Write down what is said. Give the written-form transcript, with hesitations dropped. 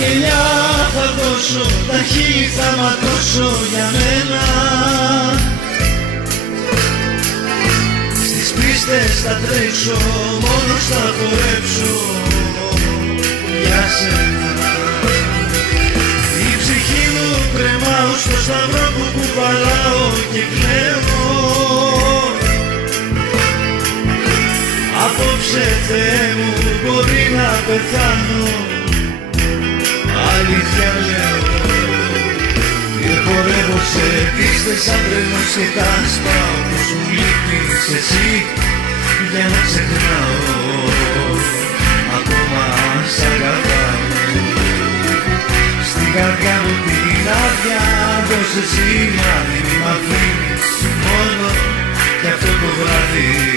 γελιά θα δώσω, τα χείλη θα ματώσω για μένα. Στις πίστες θα τρέξω, μόνος θα χορέψω για σένα. Η ψυχή μου κρεμάω στο σταυρό που κουβαλάω και κλαίω. Απόψε Θεέ μου μπορεί να πεθάνω, αλήθεια λέω. Χορεύω σε πίστες σαν τρελός και τα σπάω, πως μου λείπεις εσύ για να ξεχνάω. Ακόμα σ' αγαπάω. Στην καρδιά μου την άδεια δώσε σημάδι, μη μ' αφήνεις μόνο κι αυτό το βράδυ.